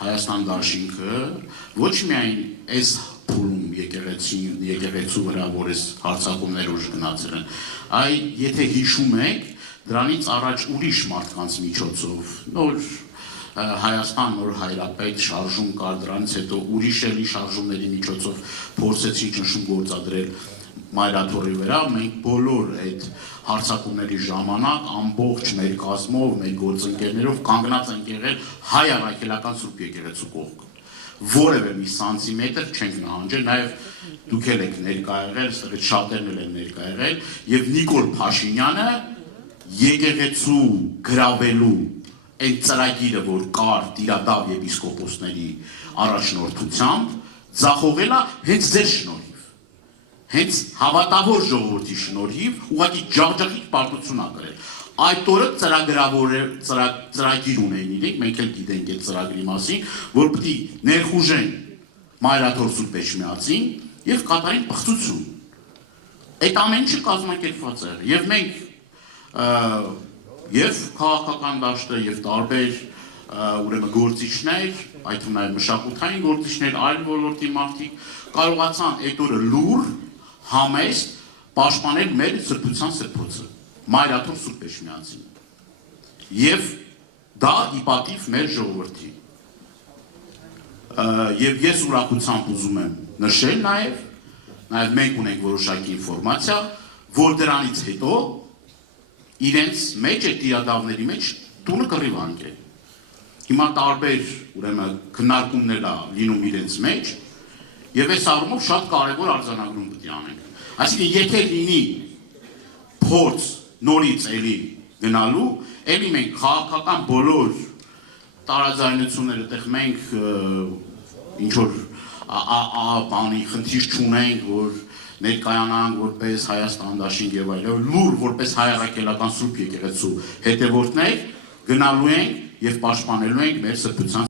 Հայաստան դաշինքը ոչ միայն այս փուլում եկեղեցու վրա, որ այս հարձակումներ ուժ գնացել են, այլ եթե հիշում եք, դրանից առաջ ուրիշ մարդկանց միջոցով, նոր Հայաստան, նոր հայրապետ շարժում կար, դրանից հետո ուրիշ էլի շարժումների միջոցով փորձեցին ճնշում գործադրել Մայրաթորի վրա, մենք բոլոր այդ հարձակումների ժամանակ ամբողջ մեր կազմով, մեր գործընկերներով կանգնած ենք եղել հայ առաքելական Սուրբ Եկեղեցու կողքը։ Որևէ մի սանտիմետր չենք նահանջել, նաև դուք էլ եք ներկա եղել, այստեղ շատերն են ներկա եղել, եւ Նիկոլ Փաշինյանը եկեղեցու գրավելու այդ ծրագիրը, որ կար Տիրադավ եպիսկոպոսների առաջնորդությամբ, ձախողել է հենց ձեր շնորհիվ, հենց հավատավոր ժողովրդի շնորհիվ, ուղղակի ջախջախիկ պարտություն ա կրել։ Այդ օրը ծրագիր ունեին իրենք, մենք էլ գիտենք այդ ծրագրի մասին, որ պիտի ներխուժեն Մայրաթոր Սուրբ Էջմիածին եւ կատարեն պղծություն։ Այդ ամեն ինչը կազմակերպված է, եւ մենք եւ քաղաքական դաշտը եւ տարբեր ուրեմն գործիչներ, այդ թվում նաեւ մշակութային գործիչներ, այլ ոլորտի մարդիկ կարողացան այդ օրը լուր համեստ պաշտպանել մեր սրբության սրբոցը, Մայրաթոր Սուրբ Էջմիածին։ Եվ դա ի պատիվ մեր ժողովրդի։ Եվ ես ուրախությամբ ուզում եմ նշել նաեւ մենք ունենք որոշակի ինֆորմացիա, որ դրանից հետո իրենց մեջ այդ տիրադավների մեջ տունը կռիվ անկել։ Հիմա տարբեր ուրեմն քննարկումներ ա լինում իրենց մեջ, եւ այս առումով շատ կարեւոր արձանագրում պետք է անենք։ Այսինքն եթե լինի փորձ նորից էլի գնալու, էլի մենք քաղաքական բոլոր տարաձայնությունները, այդտեղ մենք ինչ որ բանի խնդիր չունենք, որ ներկայանանք որպես Հայաստան դաշինք եւ այլն, լուր որպես հայ առաքելական Սուրբ Եկեղեցու հետևորդներ գնալու ենք եւ պաշտպանելու ենք մեր սրբության